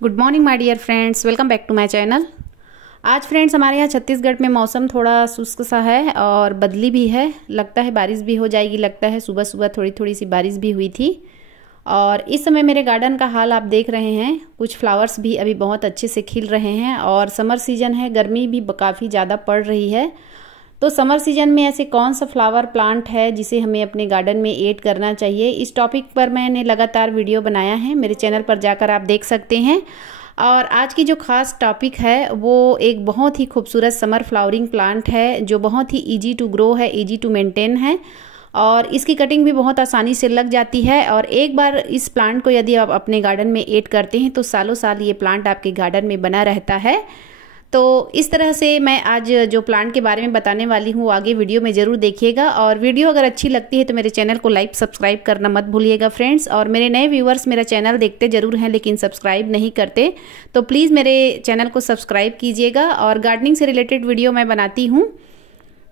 Good morning my dear friends, welcome back to my channel. आज friends हमारे यहाँ छत्तीसगढ़ में मौसम थोड़ा शुष्क सा है और बदली भी है। लगता है बारिश भी हो जाएगी। लगता है सुबह सुबह थोड़ी थोड़ी सी बारिश भी हुई थी। और इस समय मेरे गार्डन का हाल आप देख रहे हैं। कुछ फ्लावर्स भी अभी बहुत अच्छे से खिल रहे हैं और समर सीजन है, गर्मी भी काफ़ी ज़्यादा पड़ रही है। तो समर सीजन में ऐसे कौन सा फ्लावर प्लांट है जिसे हमें अपने गार्डन में ऐड करना चाहिए, इस टॉपिक पर मैंने लगातार वीडियो बनाया है। मेरे चैनल पर जाकर आप देख सकते हैं। और आज की जो खास टॉपिक है वो एक बहुत ही खूबसूरत समर फ्लावरिंग प्लांट है जो बहुत ही इजी टू ग्रो है, इजी टू मेंटेन है और इसकी कटिंग भी बहुत आसानी से लग जाती है। और एक बार इस प्लांट को यदि आप अपने गार्डन में ऐड करते हैं तो सालों साल ये प्लांट आपके गार्डन में बना रहता है। तो इस तरह से मैं आज जो प्लांट के बारे में बताने वाली हूँ आगे वीडियो में ज़रूर देखिएगा। और वीडियो अगर अच्छी लगती है तो मेरे चैनल को लाइक सब्सक्राइब करना मत भूलिएगा फ्रेंड्स। और मेरे नए व्यूअर्स मेरा चैनल देखते ज़रूर हैं लेकिन सब्सक्राइब नहीं करते, तो प्लीज़ मेरे चैनल को सब्सक्राइब कीजिएगा। और गार्डनिंग से रिलेटेड वीडियो मैं बनाती हूँ।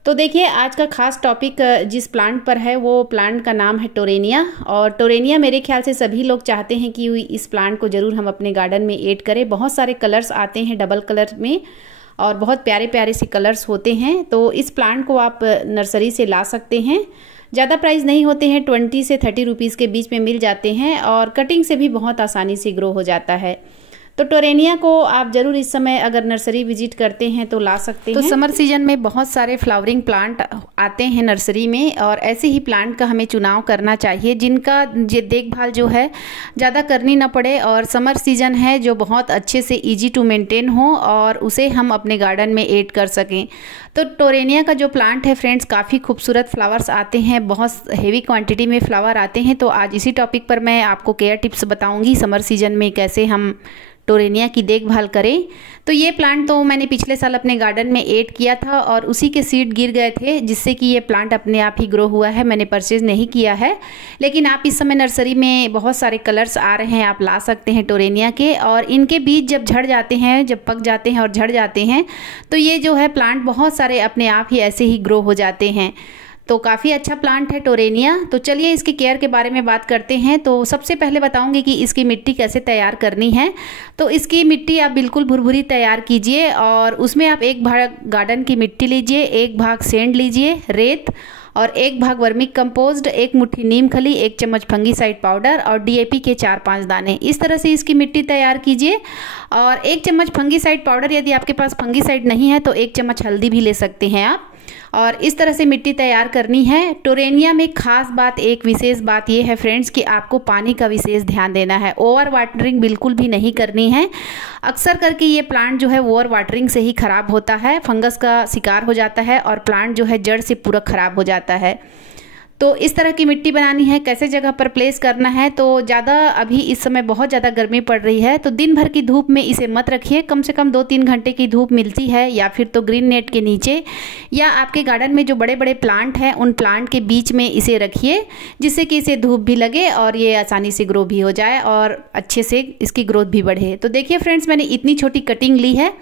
तो देखिए आज का खास टॉपिक जिस प्लांट पर है वो प्लांट का नाम है टोरेनिया। और टोरेनिया मेरे ख्याल से सभी लोग चाहते हैं कि इस प्लांट को ज़रूर हम अपने गार्डन में ऐड करें। बहुत सारे कलर्स आते हैं डबल कलर में और बहुत प्यारे प्यारे से कलर्स होते हैं। तो इस प्लांट को आप नर्सरी से ला सकते हैं। ज़्यादा प्राइस नहीं होते हैं, 20 से 30 रुपीज़ के बीच में मिल जाते हैं और कटिंग से भी बहुत आसानी से ग्रो हो जाता है। तो टोरेनिया को आप ज़रूर इस समय अगर नर्सरी विजिट करते हैं तो ला सकते हैं। तो समर सीजन में बहुत सारे फ्लावरिंग प्लांट आते हैं नर्सरी में और ऐसे ही प्लांट का हमें चुनाव करना चाहिए जिनका देखभाल जो है ज़्यादा करनी ना पड़े और समर सीजन है जो बहुत अच्छे से इजी टू मेंटेन हो और उसे हम अपने गार्डन में ऐड कर सकें। तो टोरेनिया का जो प्लांट है फ्रेंड्स काफ़ी खूबसूरत फ्लावर्स आते हैं, बहुत हेवी क्वांटिटी में फ्लावर आते हैं। तो आज इसी टॉपिक पर मैं आपको केयर टिप्स बताऊँगी समर सीजन में कैसे हम टोरेनिया की देखभाल करें। तो ये प्लांट तो मैंने पिछले साल अपने गार्डन में ऐड किया था और उसी के सीड गिर गए थे जिससे कि ये प्लांट अपने आप ही ग्रो हुआ है। मैंने परचेज नहीं किया है, लेकिन आप इस समय नर्सरी में बहुत सारे कलर्स आ रहे हैं, आप ला सकते हैं टोरेनिया के। और इनके बीज जब झड़ जाते हैं, जब पक जाते हैं और झड़ जाते हैं तो ये जो है प्लांट बहुत सारे अपने आप ही ऐसे ही ग्रो हो जाते हैं। तो काफ़ी अच्छा प्लांट है टोरेनिया। तो चलिए इसकी केयर के बारे में बात करते हैं। तो सबसे पहले बताऊंगी कि इसकी मिट्टी कैसे तैयार करनी है। तो इसकी मिट्टी आप बिल्कुल भुरभुरी तैयार कीजिए और उसमें आप एक भाग गार्डन की मिट्टी लीजिए, एक भाग सैंड लीजिए, रेत, और एक भाग वर्मी कंपोस्ट, एक मुट्ठी नीम खली, 1 चम्मच फंगीसाइड पाउडर और DAP के 4-5 दाने। इस तरह से इसकी मिट्टी तैयार कीजिए। और 1 चम्मच फंगीसाइड पाउडर, यदि आपके पास फंगीसाइड नहीं है तो 1 चम्मच हल्दी भी ले सकते हैं आप। और इस तरह से मिट्टी तैयार करनी है। टोरेनिया में खास बात, एक विशेष बात यह है फ्रेंड्स कि आपको पानी का विशेष ध्यान देना है। ओवर वाटरिंग बिल्कुल भी नहीं करनी है। अक्सर करके ये प्लांट जो है ओवर वाटरिंग से ही ख़राब होता है, फंगस का शिकार हो जाता है और प्लांट जो है जड़ से पूरा ख़राब हो जाता है। तो इस तरह की मिट्टी बनानी है। कैसे जगह पर प्लेस करना है, तो ज़्यादा अभी इस समय बहुत ज़्यादा गर्मी पड़ रही है तो दिन भर की धूप में इसे मत रखिए। कम से कम 2-3 घंटे की धूप मिलती है या फिर तो ग्रीन नेट के नीचे या आपके गार्डन में जो बड़े बड़े प्लांट हैं उन प्लांट के बीच में इसे रखिए जिससे कि इसे धूप भी लगे और ये आसानी से ग्रो भी हो जाए और अच्छे से इसकी ग्रोथ भी बढ़े। तो देखिए फ्रेंड्स मैंने इतनी छोटी कटिंग ली है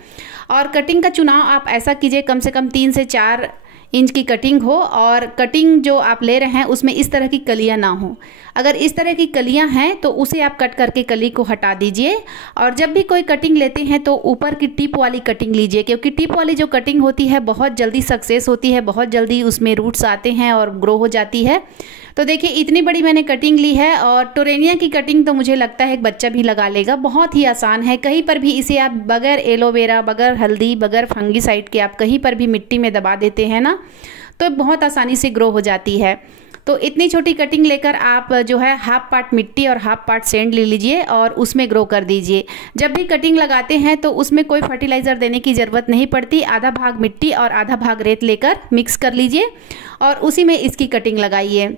और कटिंग का चुनाव आप ऐसा कीजिए कम से कम 3 से 4 इंच की कटिंग हो और कटिंग जो आप ले रहे हैं उसमें इस तरह की कलियां ना हो। अगर इस तरह की कलियां हैं तो उसे आप कट करके कली को हटा दीजिए। और जब भी कोई कटिंग लेते हैं तो ऊपर की टिप वाली कटिंग लीजिए क्योंकि टिप वाली जो कटिंग होती है बहुत जल्दी सक्सेस होती है, बहुत जल्दी उसमें रूट्स आते हैं और ग्रो हो जाती है। तो देखिए इतनी बड़ी मैंने कटिंग ली है और टोरेनिया की कटिंग तो मुझे लगता है एक बच्चा भी लगा लेगा। बहुत ही आसान है, कहीं पर भी इसे आप बगैर एलोवेरा, बगैर हल्दी, बगैर फंगीसाइड के आप कहीं पर भी मिट्टी में दबा देते हैं ना तो बहुत आसानी से ग्रो हो जाती है। तो इतनी छोटी कटिंग लेकर आप जो है हाफ पार्ट मिट्टी और हाफ पार्ट सैंड ले लीजिए और उसमें ग्रो कर दीजिए। जब भी कटिंग लगाते हैं तो उसमें कोई फर्टिलाइज़र देने की ज़रूरत नहीं पड़ती। आधा भाग मिट्टी और आधा भाग रेत लेकर मिक्स कर लीजिए और उसी में इसकी कटिंग लगाइए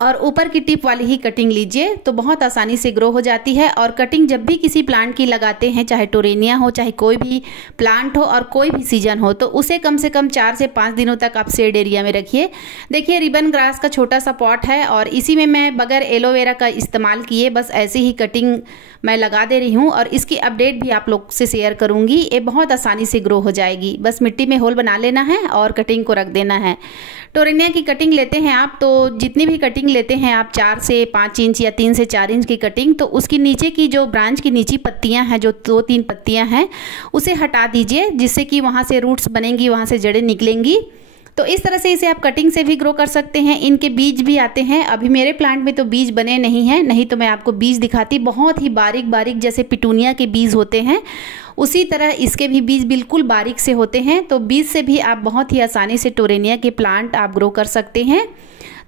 और ऊपर की टिप वाली ही कटिंग लीजिए तो बहुत आसानी से ग्रो हो जाती है। और कटिंग जब भी किसी प्लांट की लगाते हैं, चाहे टोरेनिया हो, चाहे कोई भी प्लांट हो और कोई भी सीजन हो, तो उसे कम से कम 4 से 5 दिनों तक आप शेड एरिया में रखिए। देखिए रिबन ग्रास का छोटा सा पॉट है और इसी में मैं बगैर एलोवेरा का इस्तेमाल किए बस ऐसे ही कटिंग मैं लगा दे रही हूँ और इसकी अपडेट भी आप लोग से शेयर करूँगी। ये बहुत आसानी से ग्रो हो जाएगी। बस मिट्टी में होल बना लेना है और कटिंग को रख देना है। टोरेनिया की कटिंग लेते हैं आप तो जितनी भी कटिंग कटिंग लेते हैं आप 4 से 5 इंच या 3 से 4 इंच की कटिंग, तो उसकी नीचे की जो ब्रांच की नीची पत्तियां हैं, जो 2-3 पत्तियां हैं, उसे हटा दीजिए, जिससे कि वहाँ से रूट्स बनेंगी, वहाँ से जड़ें निकलेंगी। तो इस तरह से इसे आप कटिंग से भी ग्रो कर सकते हैं। इनके बीज भी आते हैं। अभी मेरे प्लांट में तो बीज बने नहीं हैं, नहीं तो मैं आपको बीज दिखाती। बहुत ही बारीक बारीक, जैसे पिटूनिया के बीज होते हैं उसी तरह इसके भी बीज बिल्कुल बारीक से होते हैं। तो बीज से भी आप बहुत ही आसानी से टोरेनिया के प्लांट आप ग्रो कर सकते हैं।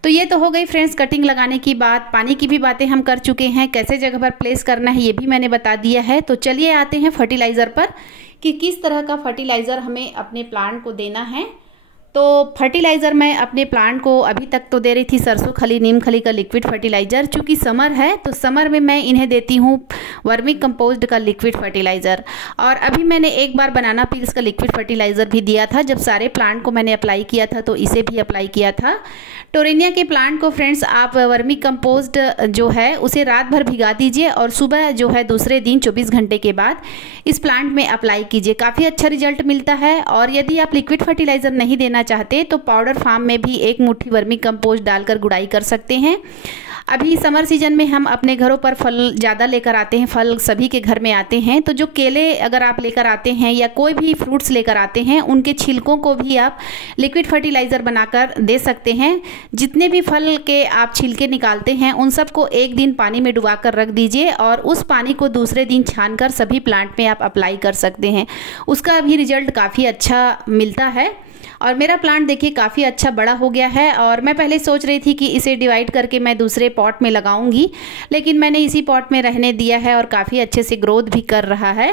तो ये तो हो गई फ्रेंड्स कटिंग लगाने की बात। पानी की भी बातें हम कर चुके हैं, कैसे जगह पर प्लेस करना है ये भी मैंने बता दिया है। तो चलिए आते हैं फर्टिलाइज़र पर कि किस तरह का फर्टिलाइज़र हमें अपने प्लांट को देना है। तो फर्टिलाइज़र मैं अपने प्लांट को अभी तक तो दे रही थी सरसों खली, नीम खली का लिक्विड फर्टिलाइज़र। चूँकि समर है तो समर में मैं इन्हें देती हूँ वर्मी कंपोस्ट का लिक्विड फर्टिलाइज़र। और अभी मैंने एक बार बनाना पील्स का लिक्विड फर्टिलाइज़र भी दिया था, जब सारे प्लांट को मैंने अप्लाई किया था तो इसे भी अप्लाई किया था। टोरेनिया के प्लांट को फ्रेंड्स आप वर्मी कंपोस्ट जो है उसे रात भर भिगा दीजिए और सुबह जो है दूसरे दिन 24 घंटे के बाद इस प्लांट में अप्लाई कीजिए। काफ़ी अच्छा रिजल्ट मिलता है। और यदि आप लिक्विड फर्टिलाइज़र नहीं देना चाहते तो पाउडर फॉर्म में भी 1 मुट्ठी वर्मी कंपोस्ट डालकर गुड़ाई कर सकते हैं। अभी समर सीजन में हम अपने घरों पर फल ज़्यादा लेकर आते हैं, फल सभी के घर में आते हैं। तो जो केले अगर आप लेकर आते हैं या कोई भी फ्रूट्स लेकर आते हैं, उनके छिलकों को भी आप लिक्विड फर्टिलाइज़र बनाकर दे सकते हैं। जितने भी फल के आप छिलके निकालते हैं उन सबको एक दिन पानी में डुबा कर रख दीजिए और उस पानी को दूसरे दिन छानकर सभी प्लांट में आप अप्लाई कर सकते हैं। उसका भी रिजल्ट काफ़ी अच्छा मिलता है। और मेरा प्लांट देखिए काफ़ी अच्छा बड़ा हो गया है। और मैं पहले सोच रही थी कि इसे डिवाइड करके मैं दूसरे पॉट में लगाऊंगी, लेकिन मैंने इसी पॉट में रहने दिया है और काफ़ी अच्छे से ग्रोथ भी कर रहा है।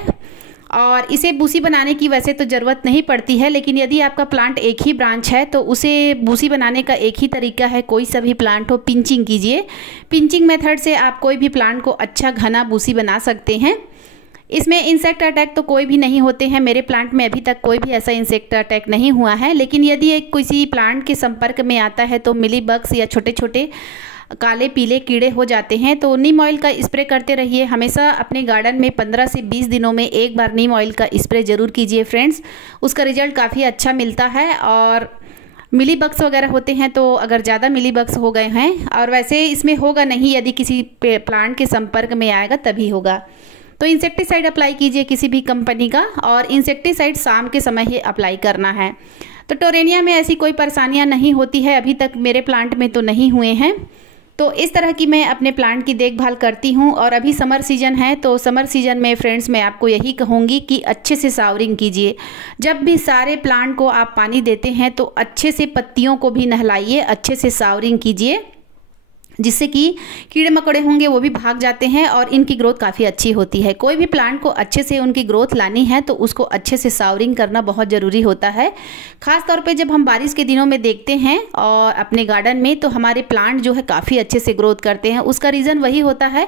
और इसे बूसी बनाने की वैसे तो ज़रूरत नहीं पड़ती है, लेकिन यदि आपका प्लांट एक ही ब्रांच है तो उसे बूसी बनाने का एक ही तरीका है, कोई सा भी प्लांट हो पिंचिंग कीजिए। पिंचिंग मेथड से आप कोई भी प्लांट को अच्छा घना बूसी बना सकते हैं। इसमें इंसेक्ट अटैक तो कोई भी नहीं होते हैं। मेरे प्लांट में अभी तक कोई भी ऐसा इंसेक्ट अटैक नहीं हुआ है। लेकिन यदि एक किसी प्लांट के संपर्क में आता है तो मिली बग्स या छोटे छोटे काले पीले कीड़े हो जाते हैं। तो नीम ऑयल का स्प्रे करते रहिए। हमेशा अपने गार्डन में 15 से 20 दिनों में एक बार नीम ऑयल का स्प्रे ज़रूर कीजिए फ्रेंड्स। उसका रिजल्ट काफ़ी अच्छा मिलता है। और मिली बग्स वगैरह होते हैं तो अगर ज़्यादा मिली बग्स हो गए हैं, और वैसे इसमें होगा नहीं, यदि किसी प्लांट के संपर्क में आएगा तभी होगा। तो इंसेक्टिसाइड अप्लाई कीजिए किसी भी कंपनी का, और इंसेक्टिसाइड शाम के समय ही अप्लाई करना है। तो टोरेनिया में ऐसी कोई परेशानियां नहीं होती है, अभी तक मेरे प्लांट में तो नहीं हुए हैं। तो इस तरह की मैं अपने प्लांट की देखभाल करती हूँ। और अभी समर सीजन है तो समर सीजन में फ्रेंड्स मैं आपको यही कहूँगी कि अच्छे से सावरिंग कीजिए। जब भी सारे प्लांट को आप पानी देते हैं तो अच्छे से पत्तियों को भी नहलाइए, अच्छे से सावरिंग कीजिए, जिससे कि कीड़े मकोड़े होंगे वो भी भाग जाते हैं और इनकी ग्रोथ काफ़ी अच्छी होती है। कोई भी प्लांट को अच्छे से उनकी ग्रोथ लानी है तो उसको अच्छे से सावरिंग करना बहुत ज़रूरी होता है। ख़ास तौर पे जब हम बारिश के दिनों में देखते हैं और अपने गार्डन में, तो हमारे प्लांट जो है काफ़ी अच्छे से ग्रोथ करते हैं। उसका रीज़न वही होता है,